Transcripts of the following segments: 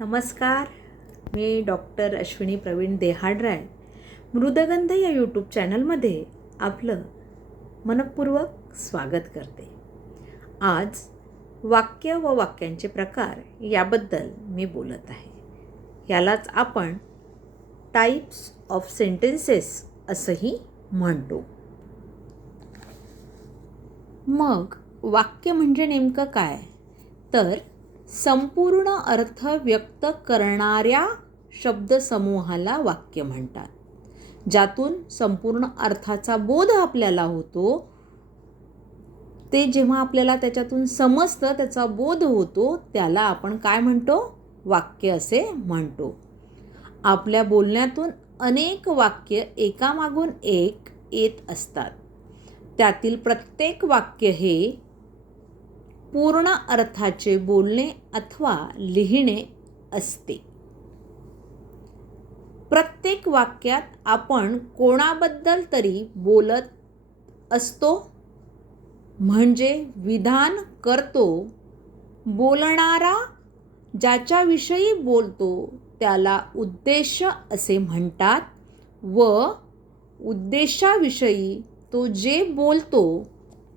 नमस्कार. मी डॉक्टर अश्विनी प्रवीण देहाडराय मृदगंध या यूट्यूब चॅनलमध्ये आपलं मनःपूर्वक स्वागत करते. आज वाक्य व वाक्यांचे प्रकार याबद्दल मी बोलत आहे. यालाच आपण टाईप्स ऑफ सेंटेन्सेस असंही म्हणतो. मग वाक्य म्हणजे नेमकं काय? तर संपूर्ण अर्थ व्यक्त करणाऱ्या शब्दसमूहाला वाक्य म्हणतात. ज्यातून संपूर्ण अर्थाचा बोध आपल्याला होतो, ते जेव्हा आपल्याला त्याच्यातून समजतं, त्याचा बोध होतो, त्याला आपण काय म्हणतो? वाक्य असे म्हणतो. आपल्या बोलण्यातून अनेक वाक्य एकामागून एक येत असतात. त्यातील प्रत्येक वाक्य हे पूर्ण अर्थाचे बोलणे अथवा लिहिणे असते. प्रत्येक वाक्यात आपण कोणाबद्दल तरी बोलत असतो, म्हणजे विधान करतो. बोलणारा ज्याच्याविषयी बोलतो त्याला उद्देश असे म्हणतात व उद्देशाविषयी तो जे बोलतो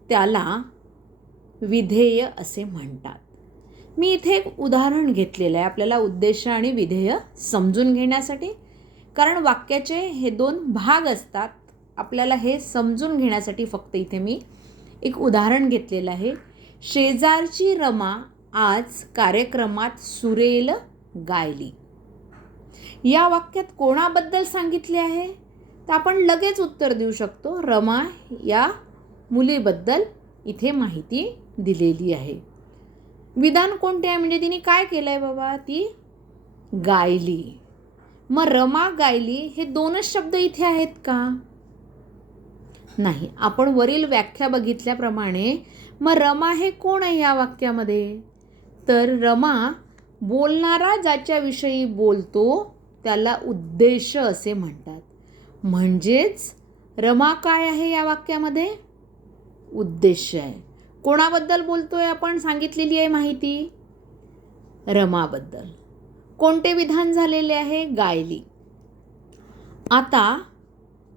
त्याला विधेय असे म्हणतात. मी इथे एक उदाहरण घेतलेलं आहे आपल्याला उद्देश आणि विधेय समजून घेण्यासाठी. कारण वाक्याचे हे दोन भाग असतात. आपल्याला हे समजून घेण्यासाठी फक्त इथे मी एक उदाहरण घेतलेलं आहे. शेजारची रमा आज कार्यक्रमात सुरेल गायली. या वाक्यात कोणाबद्दल सांगितले आहे? तर आपण लगेच उत्तर देऊ शकतो. रमा या मुलीबद्दल इथे माहिती दिलेली आहे. विधान कोणते आहे? म्हणजे तिने काय केलं आहे बाबा? ती गायली. मग रमा गायली हे दोनच शब्द इथे आहेत का? नाही. आपण वरील व्याख्या बघितल्याप्रमाणे मग रमा हे कोण आहे या वाक्यामध्ये? तर रमा बोलणारा ज्याच्याविषयी बोलतो त्याला उद्देश असे म्हणतात. म्हणजेच रमा काय आहे या वाक्यामध्ये? उद्देश आहे. कोणाबद्दल बोलतोय आपण? सांगितलेली आहे माहिती रमाबद्दल. कोणते विधान झालेले आहे? गायली. आता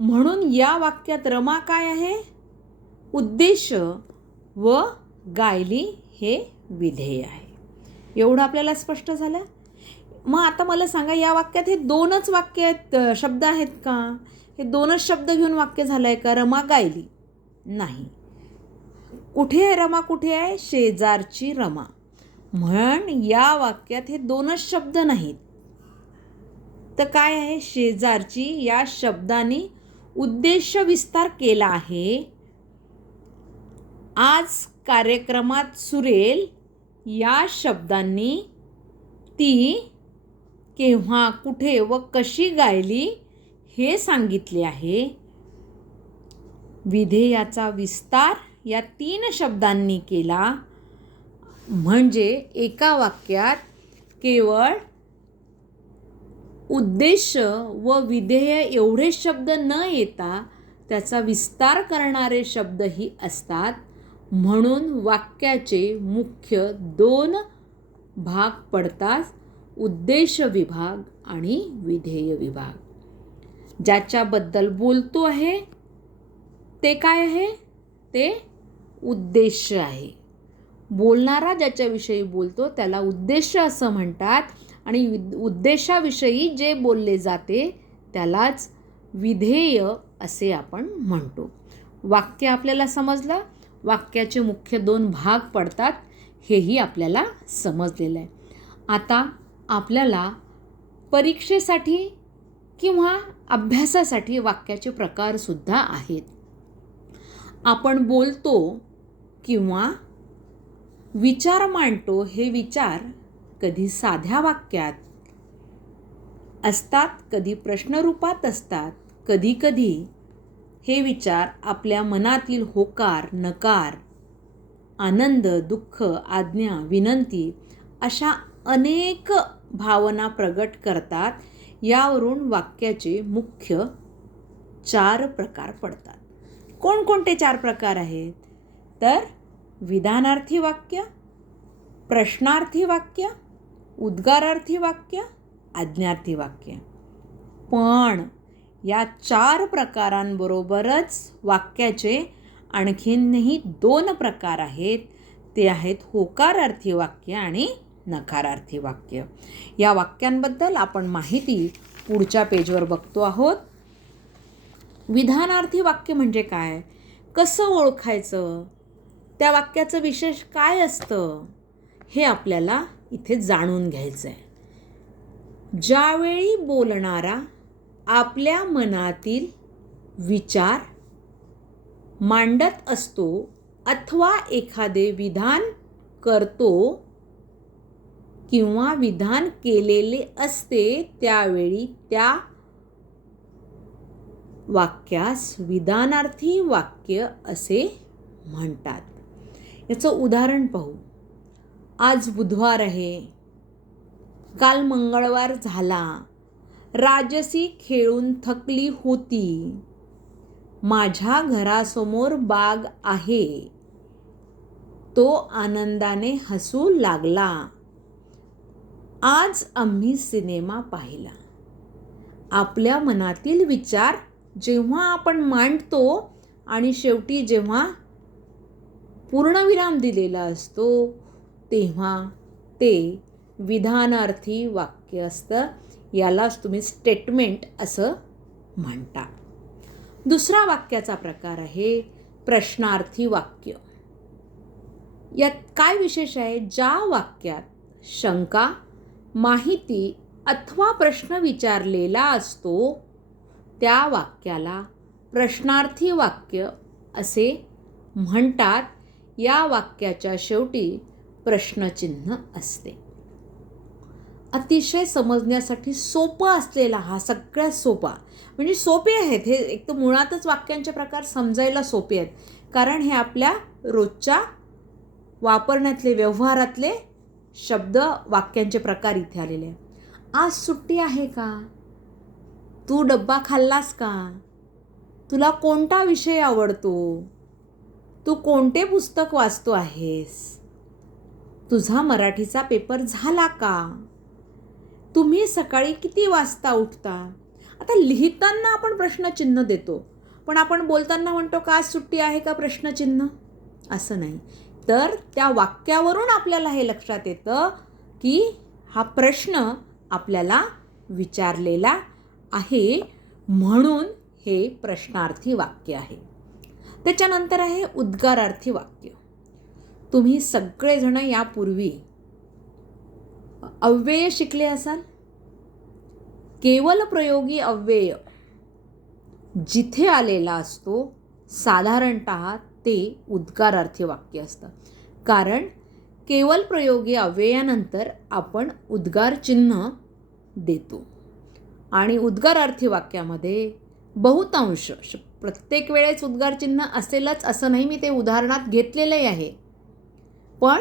म्हणून या वाक्यात रमा काय आहे? उद्देश व गायली हे विधेय आहे. एवढं आपल्याला स्पष्ट झालं. मग आता मला सांगा, या वाक्यात हे दोनच वाक्य आहेत, शब्द आहेत का? हे दोनच शब्द घेऊन वाक्य झालं आहे का? रमा गायली? नाही. कुठे आहे रमा? कुठे आहे? शेजारची रमा. म्हण या वाक्यात हे दोनच शब्द नाहीत. तर काय आहे? शेजारची या शब्दाने उद्देश विस्तार केला आहे. आज कार्यक्रमात सुरेल या शब्दांनी ती केव्हा, कुठे व कशी गायली हे सांगितले आहे. विधेयाचा विस्तार या 3 शब्दांनी केला. म्हणजे एका वाक्यात केवळ उद्देश व विधेय एवढे शब्द न येता त्याचा विस्तार करणारे शब्दही असतात. म्हणून वाक्याचे मुख्य 2 भाग पडतात, उद्देश विभाग आणि विधेय विभाग. ज्याच्याबद्दल बोलतो आहे ते काय आहे? ते उद्देश आहे. बोलणारा ज्याच्याविषयी बोलतो त्याला उद्देश असं म्हणतात आणि उद्देशाविषयी जे बोलले जाते त्यालाच विधेय असे आपण म्हणतो. वाक्य आपल्याला समजलं. वाक्याचे मुख्य 2 भाग पडतात हेही आपल्याला समजलेलं आहे. आता आपल्याला परीक्षेसाठी किंवा अभ्यासासाठी वाक्याचे प्रकारसुद्धा आहेत. आपण बोलतो किंवा विचार मांडतो. हे विचार कधी साध्या वाक्यात असतात, कधी प्रश्नरूपात असतात. कधी कधी हे विचार आपल्या मनातील होकार, नकार, आनंद, दुःख, आज्ञा, विनंती अशा अनेक भावना प्रगट करतात. यावरून वाक्याचे मुख्य 4 प्रकार पडतात. कोणकोणते 4 प्रकार आहेत? तर विधानार्थी वाक्य, प्रश्नार्थी वाक्य, उद्गारार्थी वाक्य, आज्ञार्थी वाक्य. पण या 4 प्रकारांबरोबरच वाक्याचे आणखीनही 2 प्रकार आहेत. ते आहेत होकारार्थी वाक्य आणि नकारार्थी वाक्य. या वाक्यांबद्दल आपण माहिती पुढच्या पेजवर बघतो आहोत. विधानार्थी वाक्य म्हणजे काय, कसं ओळखायचं, त्या वाक्याचं विशेष काय असतं, हे आपल्याला इथे जाणून घ्यायचं आहे. ज्यावेळी बोलणारा आपल्या मनातील विचार मांडत असतो अथवा एखादे विधान करतो किंवा विधान केलेले असते, त्यावेळी त्या वाक्यास विधानार्थी वाक्य असे म्हणतात. याचं उदाहरण पाहू. आज बुधवार आहे, काल मंगळवार झाला, राजसी खेळून थकली होती, माझ्या घरासमोर बाग आहे, तो आनंदाने हसू लागला, आज आम्ही सिनेमा पाहिला. आपल्या मनातील विचार जेव्हा आपण मांडतो आणि शेवटी जेव्हा पूर्णविराम दिलेला असतो, तेव्हा ते विधानार्थी वाक्य असतं. यालाच तुम्ही स्टेटमेंट असं म्हणता. दुसरा वाक्याचा प्रकार आहे प्रश्नार्थी वाक्य. यात काय विशेष आहे, ज्या वाक्यात शंका, माहिती अथवा प्रश्न विचारलेला असतो, त्या वाक्याला प्रश्नार्थी वाक्य असे म्हणतात. या वाक्याच्या शेवटी प्रश्नचिन्ह असते. अतिशय समजण्यासाठी सोपा असलेला हा सगळ्यात सोपा, म्हणजे सोपे आहेत हे. एक तर मुळातच वाक्यांचे प्रकार समजायला सोपे आहेत, कारण हे आपल्या रोजच्या वापरण्यातले, व्यवहारातले शब्द, वाक्यांचे प्रकार इथे आलेले आहेत. आज सुट्टी आहे का, तू डब्बा खाल्लास का, तुला कोणता विषय आवडतो, तू कोणते पुस्तक वाचतो आहेस, तुझा मराठीचा पेपर झाला का, तुम्ही सकाळी किती वाजता उठता. आता लिहिताना आपण प्रश्नचिन्ह देतो, पण आपण बोलताना म्हणतो का आज सुट्टी आहे का प्रश्नचिन्ह, असं नाही. तर त्या वाक्यावरून आपल्याला हे लक्षात येतं की हा प्रश्न आपल्याला विचारलेला आहे, म्हणून हे प्रश्नार्थी वाक्य आहे. त्याच्यानंतर आहे उद्गारार्थी वाक्य. तुम्ही सगळेजण यापूर्वी अव्यय शिकले असाल. केवल प्रयोगी अव्यय जिथे आलेला असतो, साधारणतः ते उद्गारार्थी वाक्य असतं. कारण केवल प्रयोगी अव्ययानंतर आपण उद्गार चिन्ह देतो. आणि उद्गारार्थी वाक्यामध्ये बहुतांश, प्रत्येक वेळेस उद्गार चिन्ह असेलच असं नाही, मी ते उदाहरणात घेतलेले आहे, पण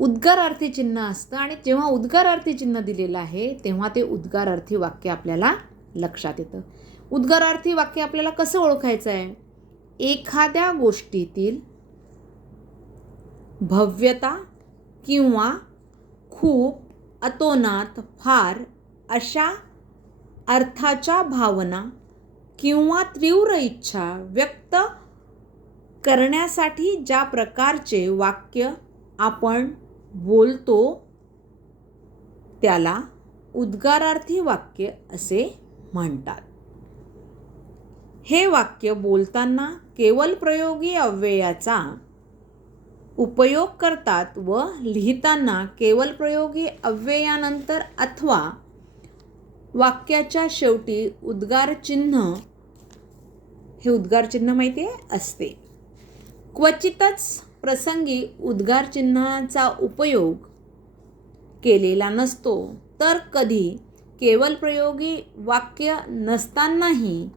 उद्गारार्थी चिन्ह असतं. आणि जेव्हा उद्गारार्थी चिन्ह दिलेलं आहे तेव्हा ते उद्गारार्थी वाक्य आपल्याला लक्षात येतं. उद्गारार्थी वाक्य आपल्याला कसं ओळखायचं आहे, एखाद्या गोष्टीतील भव्यता किंवा खूप, अतोनात, फार अशा अर्थाच्या भावना किंवा तीव्र इच्छा व्यक्त करण्यासाठी ज्या प्रकारचे वाक्य आपण बोलतो त्याला उद्गारार्थी वाक्य असे म्हणतात. हे वाक्य बोलताना केवल प्रयोगी अव्ययाचा उपयोग करतात व लिहिताना केवल प्रयोगी अव्ययानंतर अथवा वाक्याच्या शेवटी उद्गार चिन्ह, हे उद्गार चिन्ह माहिती आहे असते. क्वचितच प्रसंगी उद्गार चिन्हाचा उपयोग केलेला नसतो, तर कधी केवल प्रयोगी वाक्य नसतानाही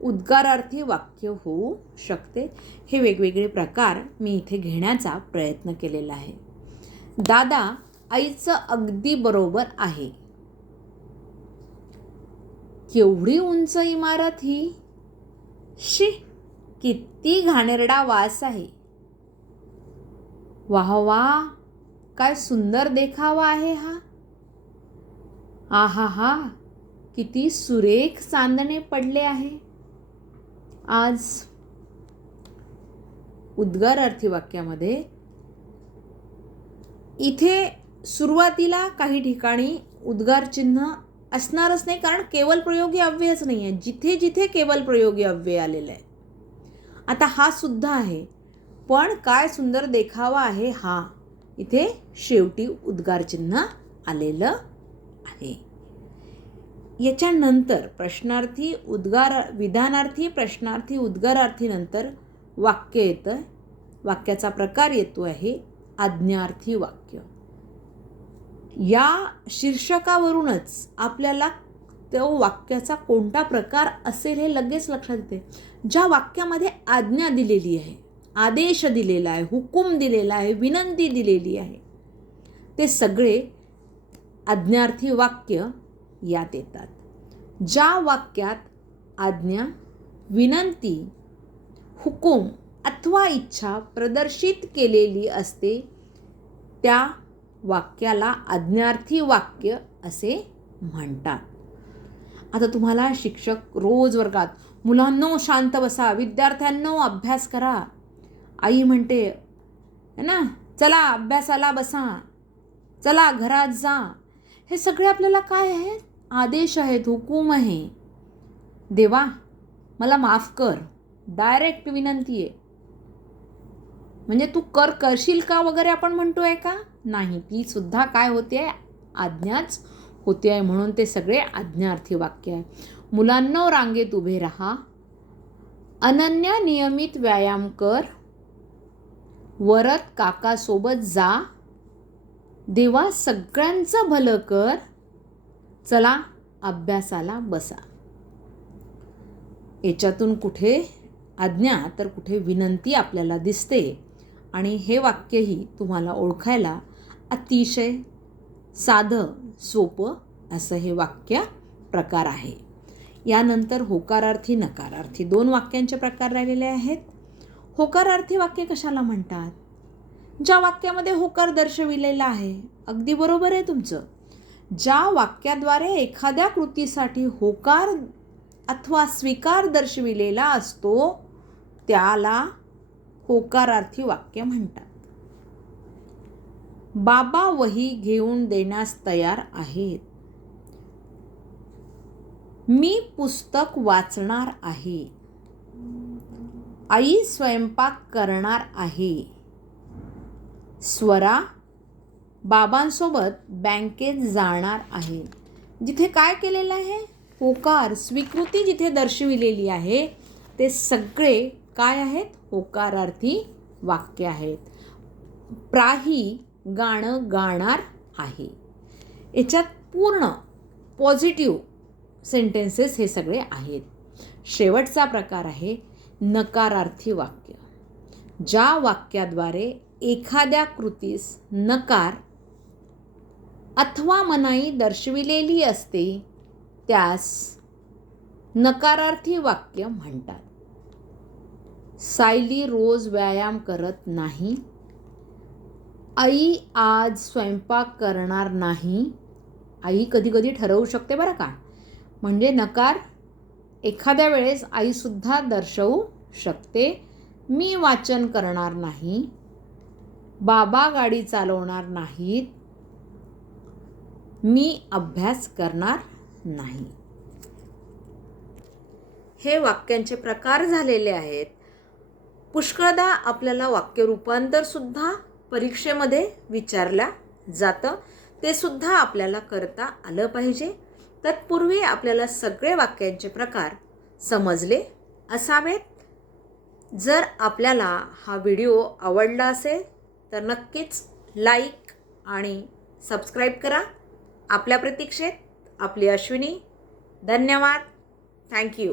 उद्गारार्थी वाक्य होऊ शकते. हे वेगवेगळे प्रकार मी इथे घेण्याचा प्रयत्न केलेला आहे. दादा आईचं अगदी बरोबर आहे. केवढी उंच इमारत ही, शी किती घाणेरडा वास आहे. वाह वाह, काय सुंदर देखावा आहे हा. आहा हा, किती सुरेख चांदणे पडले आहे आज. उद्गारार्थी वाक्यामध्ये इथे सुरुवातीला काही ठिकाणी उद्गार चिन्ह असणारच नाही, कारण केवल प्रयोगी अव्ययच नाही आहे. जिथे जिथे केवल प्रयोगी अव्यय आलेलं आहे. आता हा सुद्धा आहे, पण काय सुंदर देखावा आहे हा, इथे शेवटी उद्गार चिन्ह आलेलं आहे. याच्यानंतर प्रश्नार्थी विधानार्थी प्रश्नार्थी उद्गारार्थी नंतर वाक्य येतं. वाक्याचा प्रकार येतो आहे आज्ञार्थी वाक्य. या शीर्षकावरूनच आपल्याला तो वाक्याचा कोणता प्रकार असेल हे लगेच लक्षात येते. ज्या वाक्यामध्ये आज्ञा दिलेली आहे, आदेश दिलेला आहे, हुकूम दिलेला आहे, विनंती दिलेली आहे, ते सगळे आज्ञार्थी वाक्य यात येतात. ज्या वाक्यात आज्ञा, विनंती, हुकूम अथवा इच्छा प्रदर्शित केलेली असते त्या वाक्याला आज्ञार्थी वाक्य असे म्हणतात. आता तुम्हाला शिक्षक रोज वर्गात, मुलांनो शांत बसा, विद्यार्थ्यांनो अभ्यास करा, आई म्हणते है ना, चला अभ्यासाला बसा, चला घरात जा, हे सगळे आपल्याला काय आहेत? आदेश आहेत, हुकूम आहे. देवा मला माफ कर, डायरेक्ट विनंती आहे. म्हणजे तू करशील का वगैरे आपण म्हणतोय का? नाही, ती सुद्धा काय होते? आज्ञाच होते आहे. म्हणून ते सगळे आज्ञार्थी वाक्य आहे. मुलांनो रांगेत उभे राहा, अनन्या नियमित व्यायाम कर, वरद काकासोबत जा, देवा सगळ्यांचं भलं कर, चला अभ्यासाला बसा. याच्यातून कुठे आज्ञा तर कुठे विनंती आपल्याला दिसते. आणि हे वाक्यही तुम्हाला ओळखायला अतिशय साधं सोपं असं हे वाक्य प्रकार आहे. यानंतर होकारार्थी नकारार्थी 2 वाक्यांचे प्रकार राहिलेले आहेत. होकारार्थी वाक्य कशाला म्हणतात? ज्या वाक्यामध्ये होकार दर्शविलेला आहे. अगदी बरोबर आहे तुमचं. ज्या वाक्याद्वारे एखाद्या कृतीसाठी होकार अथवा स्वीकार दर्शविलेला असतो त्याला होकारार्थी वाक्य म्हणतात. बाबा वही घेऊन देण्यास तयार आहेत. मी पुस्तक वाचणार आहे. आई स्वयंपाक करणार आहे. स्वरा बाबांसोबत बँकेत जाणार आहे. जिथे काय केलेलं आहे? होकार, स्वीकृती जिथे दर्शविलेली आहे ते सगळे काय आहेत? होकारार्थी वाक्य आहेत. प्राही गाणं गाणार आहे. याच्यात पूर्ण पॉझिटिव्ह सेंटेन्सेस हे सगळे आहेत. शेवटचा प्रकार आहे नकारार्थी वाक्य. ज्या वाक्याद्वारे एखाद्या कृतीस नकार अथवा मनाई दर्शविलेली असते त्यास नकारार्थी वाक्य म्हणतात. सायली रोज व्यायाम करत नाही. आई आज स्वयंपाक करणार नाही. आई कधी कधी ठरवू शकते बरं का. म्हणजे नकार एखाद्या वेळेस आईसुद्धा दर्शवू शकते. मी वाचन करणार नाही. बाबा गाडी चालवणार नाहीत. मी अभ्यास करणार नाही. हे वाक्यांचे प्रकार झालेले आहेत. पुष्कळदा आपल्याला वाक्य रूपांतर सुद्धा परीक्षेमध्ये विचारल्या जातं. ते सुद्धा आपल्याला करता आलं पाहिजे. तत्पूर्वी आपल्याला सगळे वाक्यांचे प्रकार समजले असावेत. जर आपल्याला हा व्हिडिओ आवडला असेल तर नक्कीच लाईक आणि सबस्क्राईब करा. आपल्या प्रतीक्षेत आपली अश्विनी. धन्यवाद. थँक्यू.